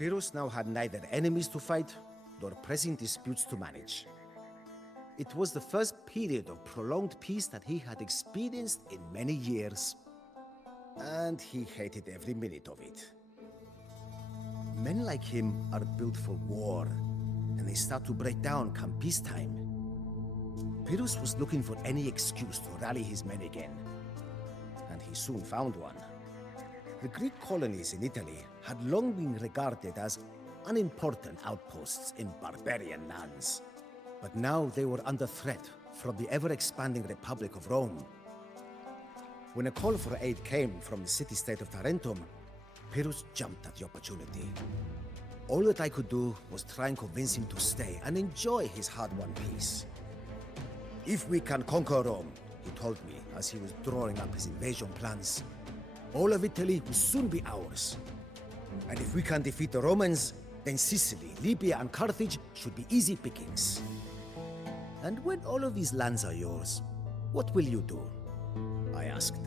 Pyrrhus now had neither enemies to fight nor pressing disputes to manage. It was the first period of prolonged peace that he had experienced in many years, and he hated every minute of it. Men like him are built for war, and they start to break down come peacetime. Pyrrhus was looking for any excuse to rally his men again, and he soon found one. The Greek colonies in Italy had long been regarded as unimportant outposts in barbarian lands, but now they were under threat from the ever-expanding Republic of Rome. When a call for aid came from the city-state of Tarentum, Pyrrhus jumped at the opportunity. All that I could do was try and convince him to stay and enjoy his hard-won peace. If we can conquer Rome, he told me as he was drawing up his invasion plans, all of Italy will soon be ours. And if we can defeat the Romans, then Sicily, Libya, and Carthage should be easy pickings. And when all of these lands are yours, what will you do? I asked.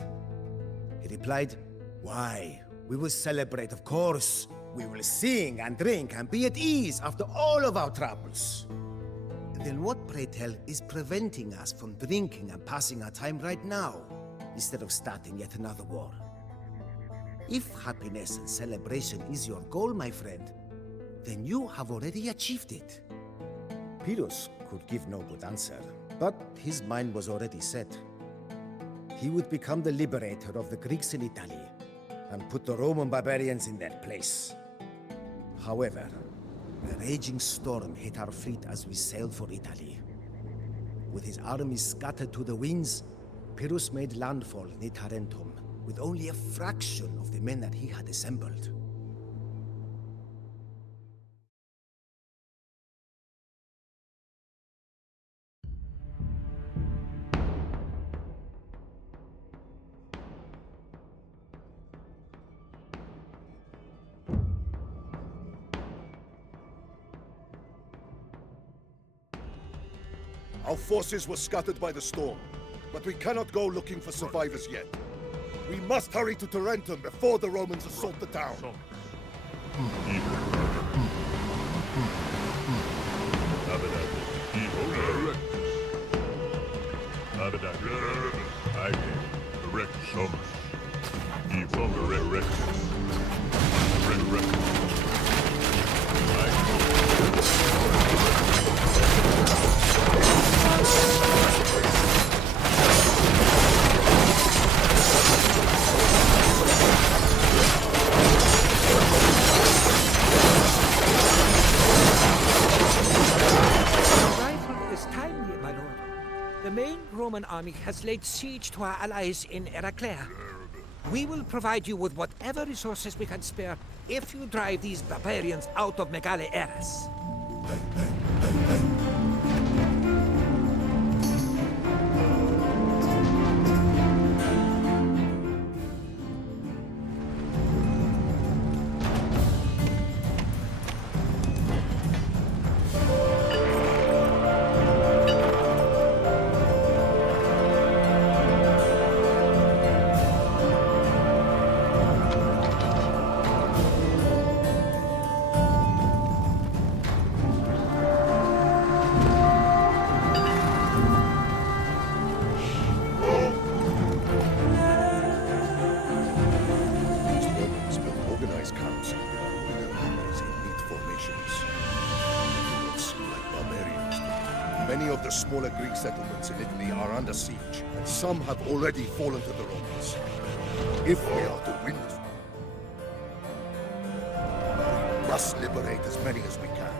He replied, "Why, we will celebrate, of course. We will sing and drink and be at ease after all of our troubles." Then what, pray tell, is preventing us from drinking and passing our time right now, instead of starting yet another war? If happiness and celebration is your goal, my friend, then you have already achieved it. Pyrrhus could give no good answer, but his mind was already set. He would become the liberator of the Greeks in Italy and put the Roman barbarians in their place. However, a raging storm hit our fleet as we sailed for Italy. With his armies scattered to the winds, Pyrrhus made landfall near Tarentum with only a fraction of the men that he had assembled. Our forces were scattered by the storm, but we cannot go looking for survivors yet. We must hurry to Tarentum before the Romans assault the town. The main Roman army has laid siege to our allies in Heraclea. We will provide you with whatever resources we can spare if you drive these barbarians out of Megale Eras. Many of the smaller Greek settlements in Italy are under siege, and some have already fallen to the Romans. If we are to win this war, we must liberate as many as we can.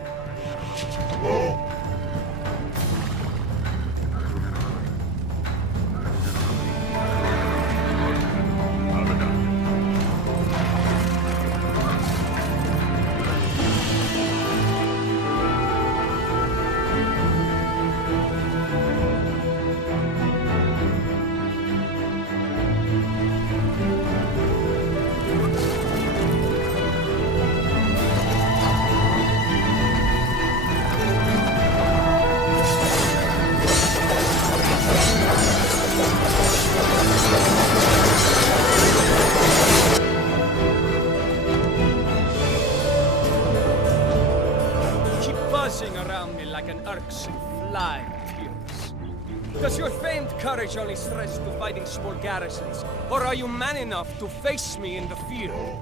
around me like an irksome fly, Pyrrhic. Does your famed courage only stretch to fighting small garrisons, or are you man enough to face me in the field?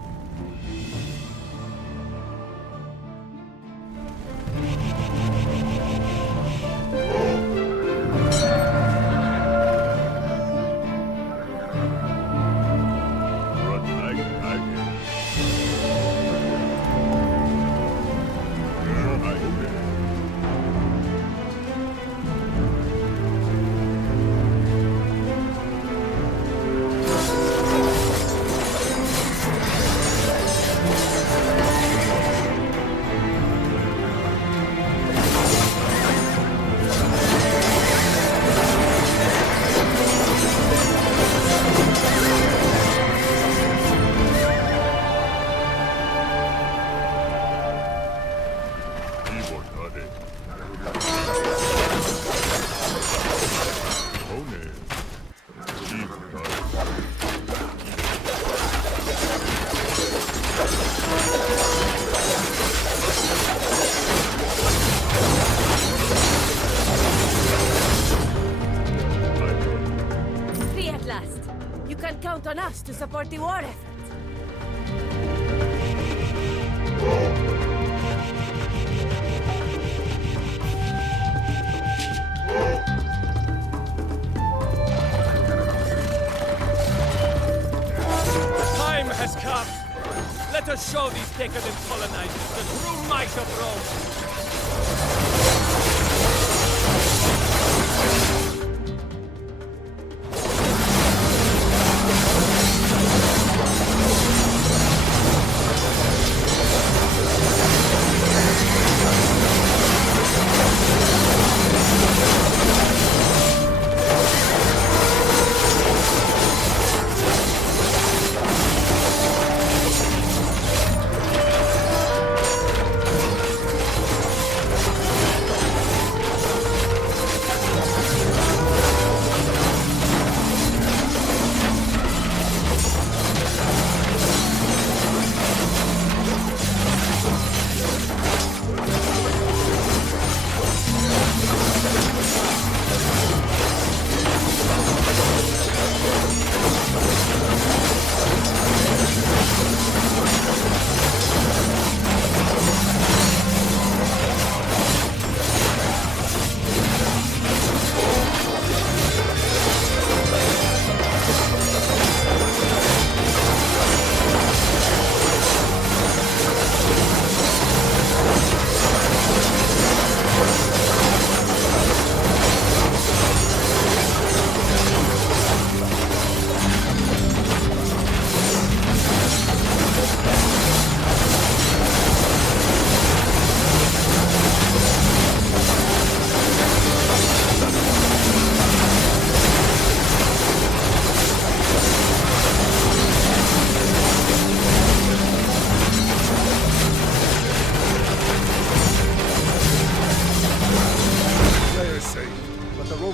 Free at last. You can count on us to support the war effort. Time has come! Let us show these decadent colonizers the true might of Rome!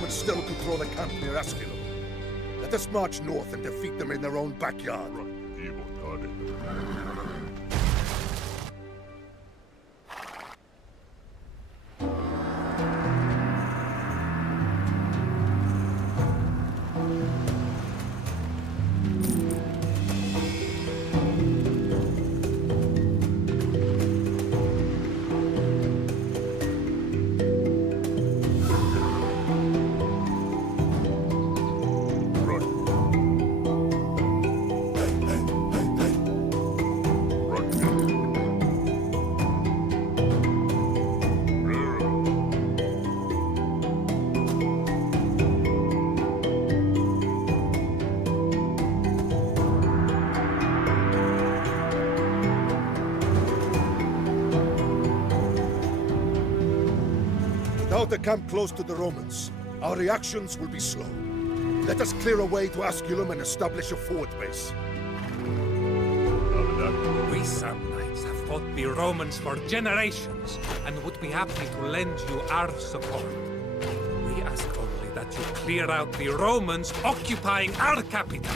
Still control the camp near Asculum. Let us march north and defeat them in their own backyard. Without the camp close to the Romans, our reactions will be slow. Let us clear a way to Asculum and establish a forward base. We Samnites have fought the Romans for generations, and would be happy to lend you our support. We ask only that you clear out the Romans occupying our capital.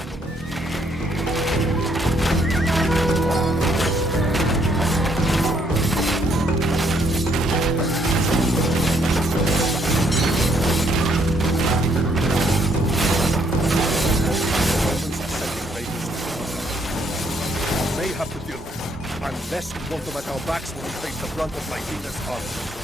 at our backs when we face the brunt of Lydena's army.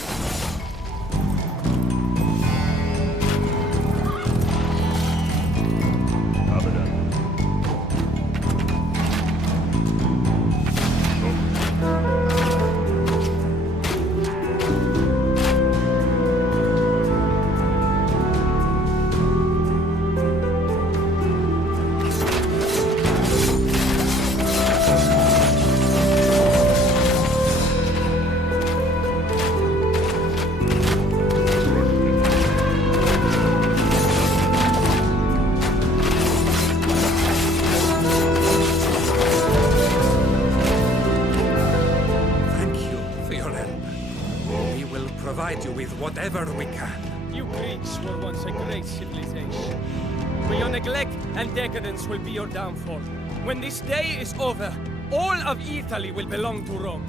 Thank you for your help. We will provide you with whatever we can. You Greeks were once a great civilization. But your neglect and decadence will be your downfall. When this day is over, all of Italy will belong to Rome.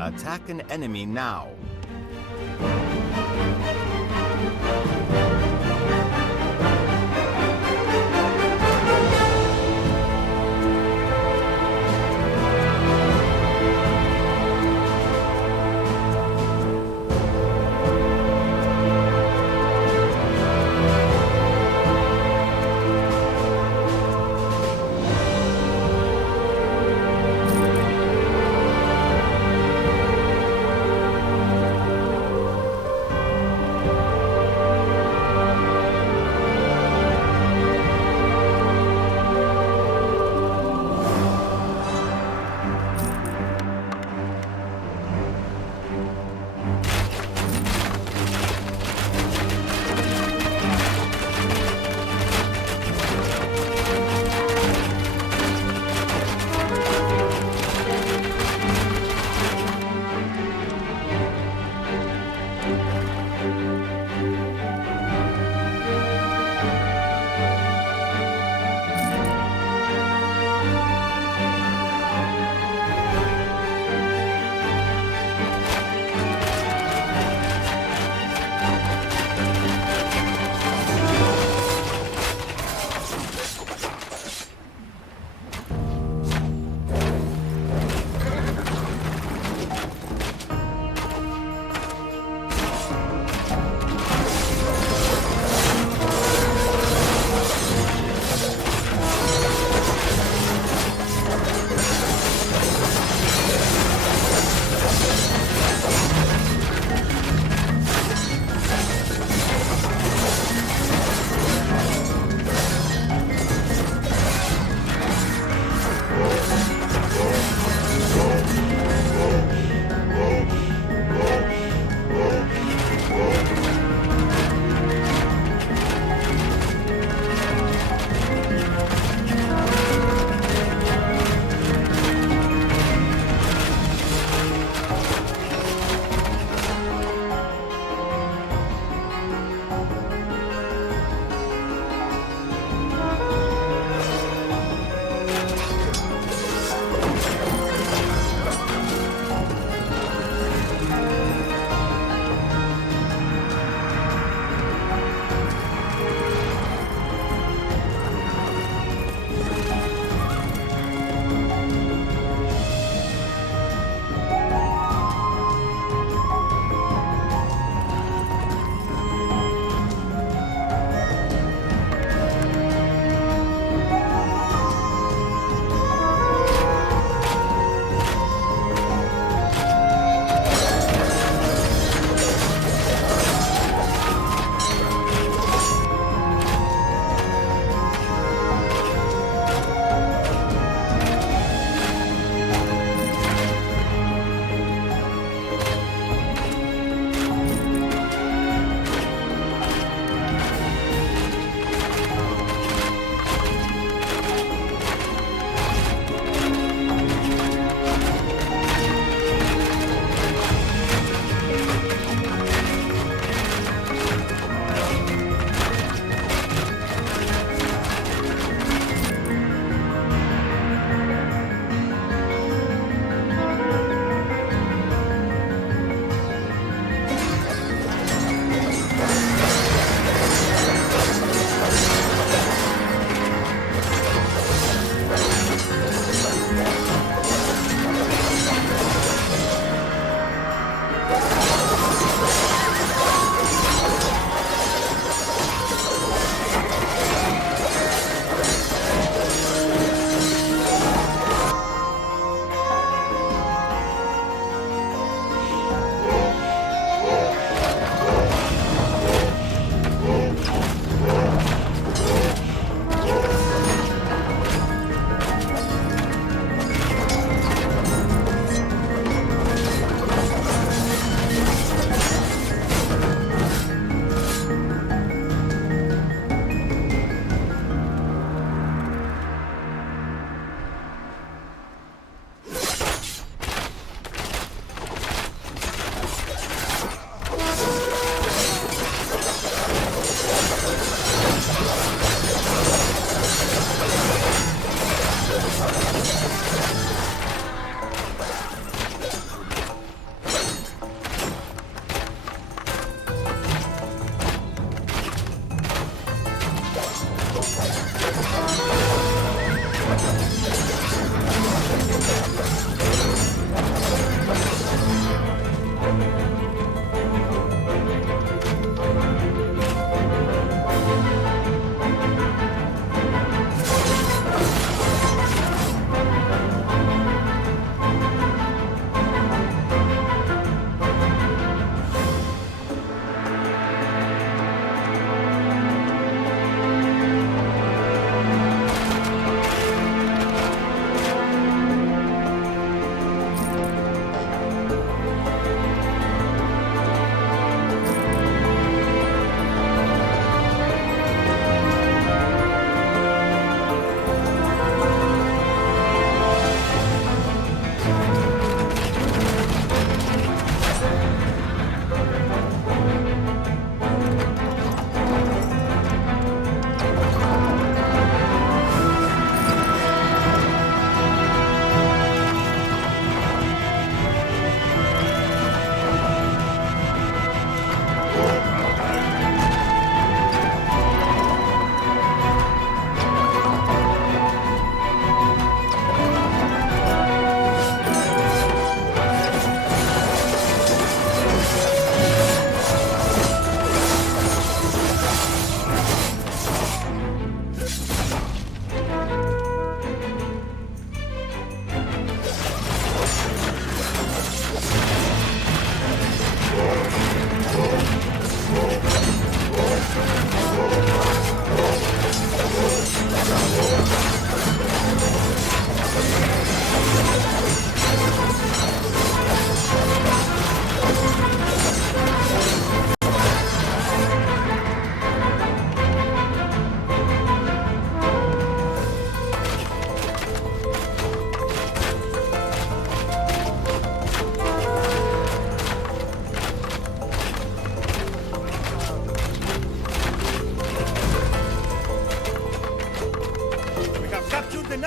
Attack an enemy now.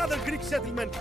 another Greek settlement!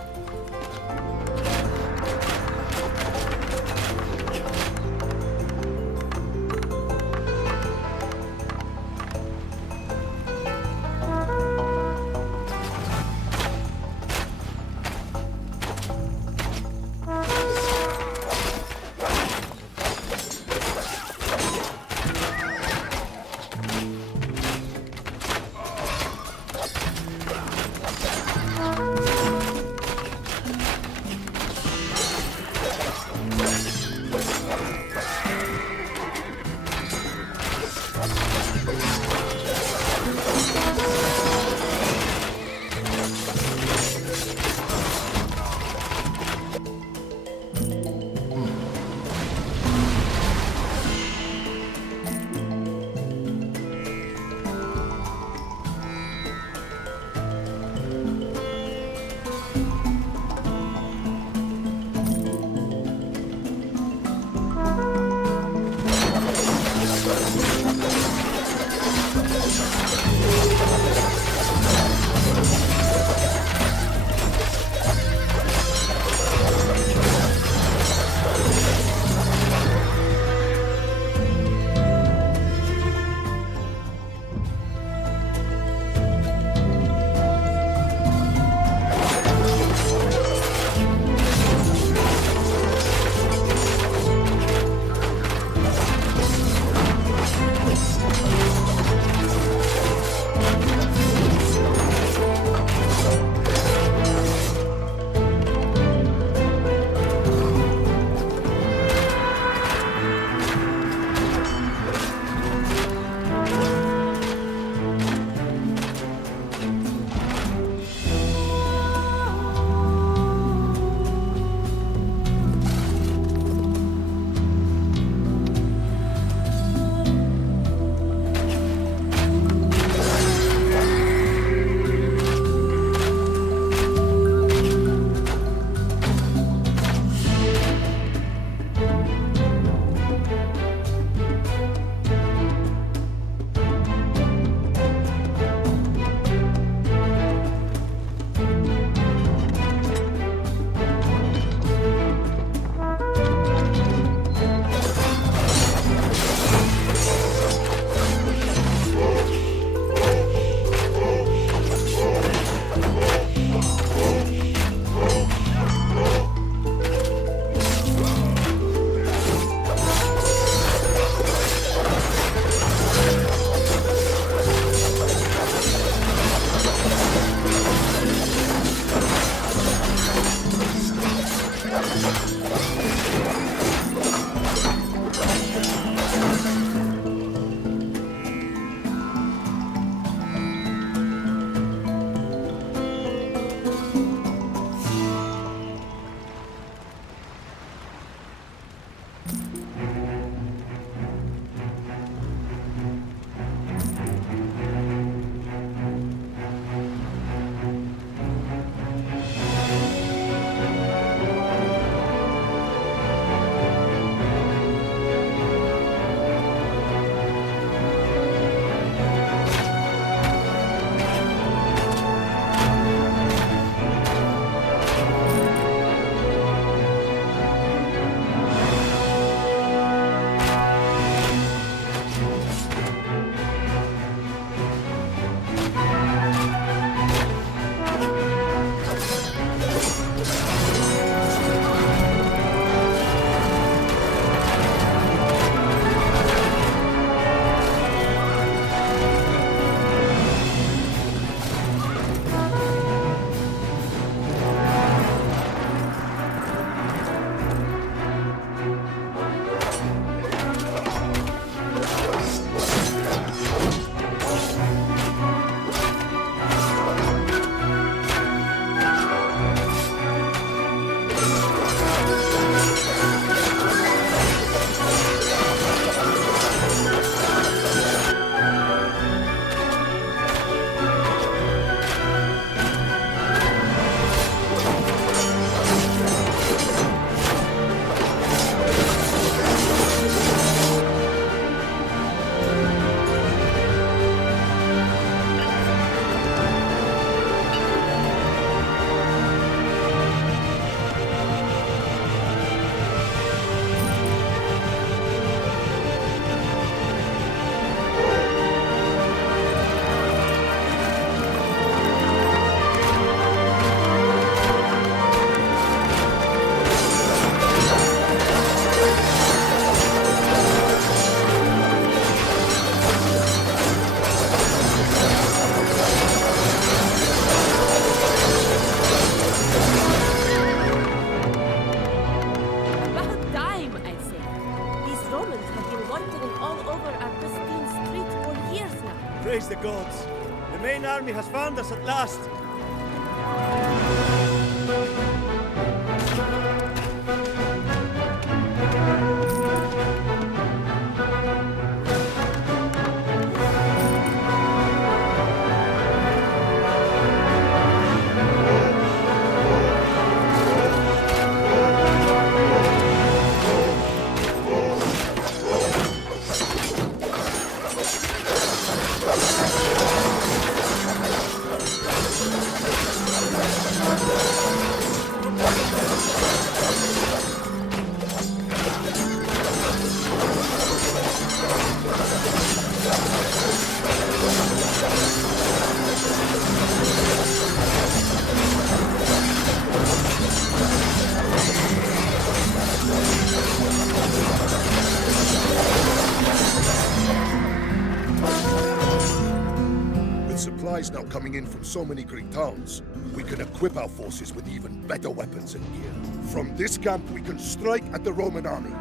Praise the gods. The main army has found us at last. Supplies now coming in from so many Greek towns, we can equip our forces with even better weapons and gear. From this camp, we can strike at the Roman army.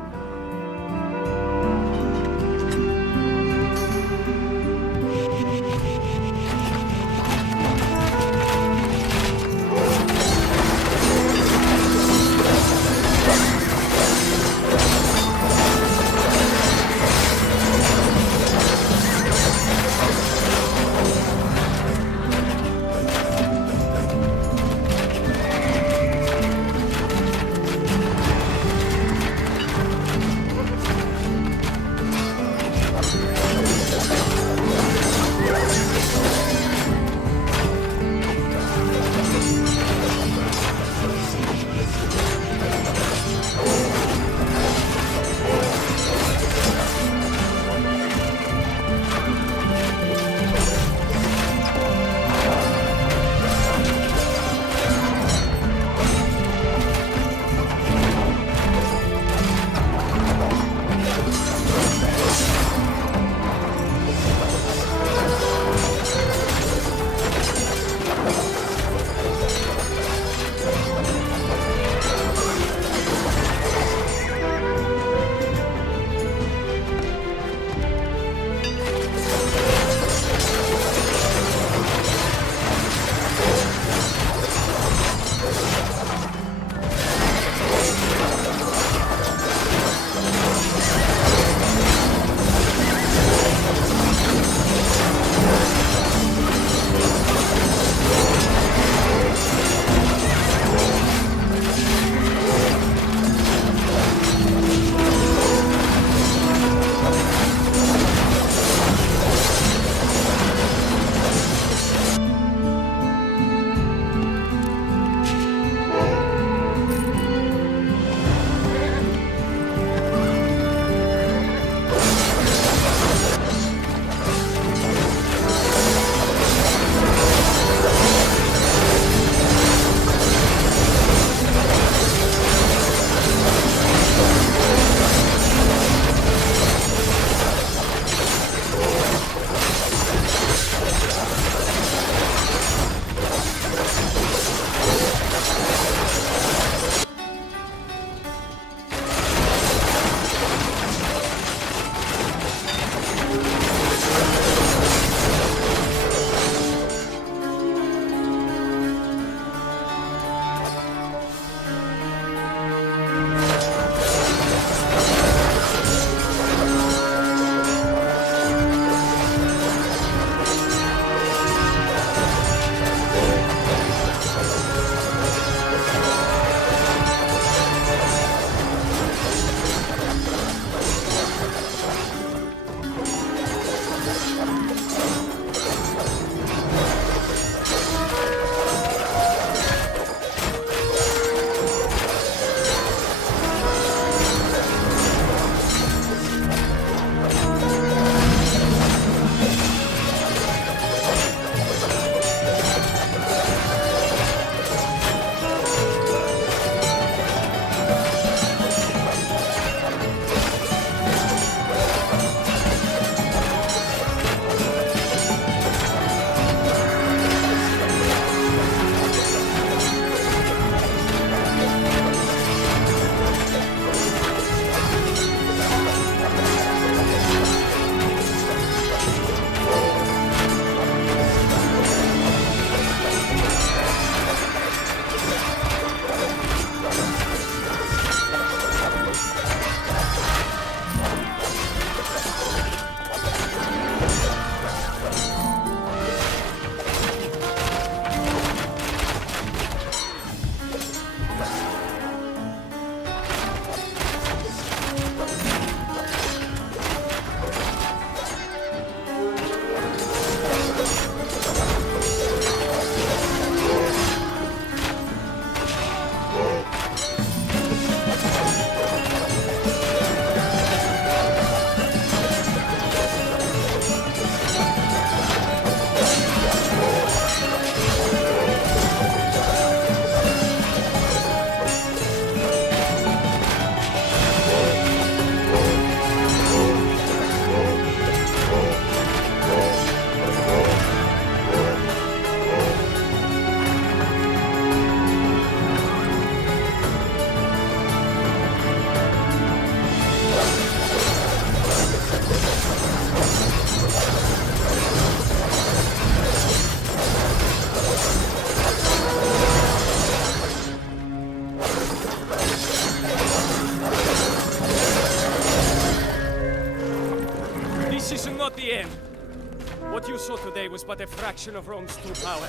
today was but a fraction of Rome's true power.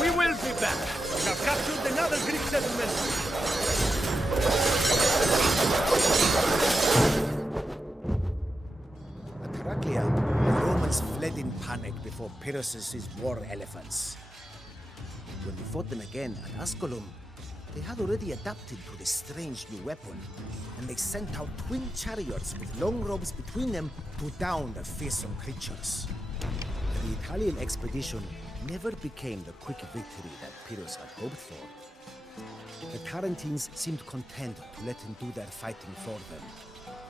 We will be back. We have captured another Greek settlement. At Heraclea, the Romans fled in panic before Pyrrhus's war elephants. When we fought them again at Asculum, they had already adapted to this strange new weapon, and they sent out twin chariots with long ropes between them to down the fearsome creatures. The Italian expedition never became the quick victory that Pyrrhus had hoped for. The Tarentines seemed content to let him do their fighting for them.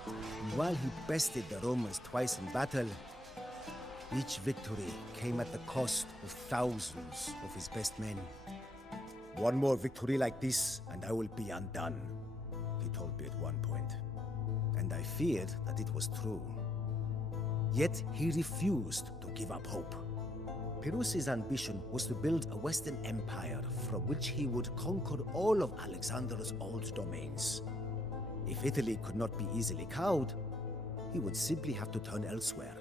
And while he bested the Romans twice in battle, each victory came at the cost of thousands of his best men. "One more victory like this, and I will be undone," he told me at one point. And I feared that it was true. Yet he refused to give up hope. Pyrrhus's ambition was to build a Western empire from which he would conquer all of Alexander's old domains. If Italy could not be easily cowed, he would simply have to turn elsewhere.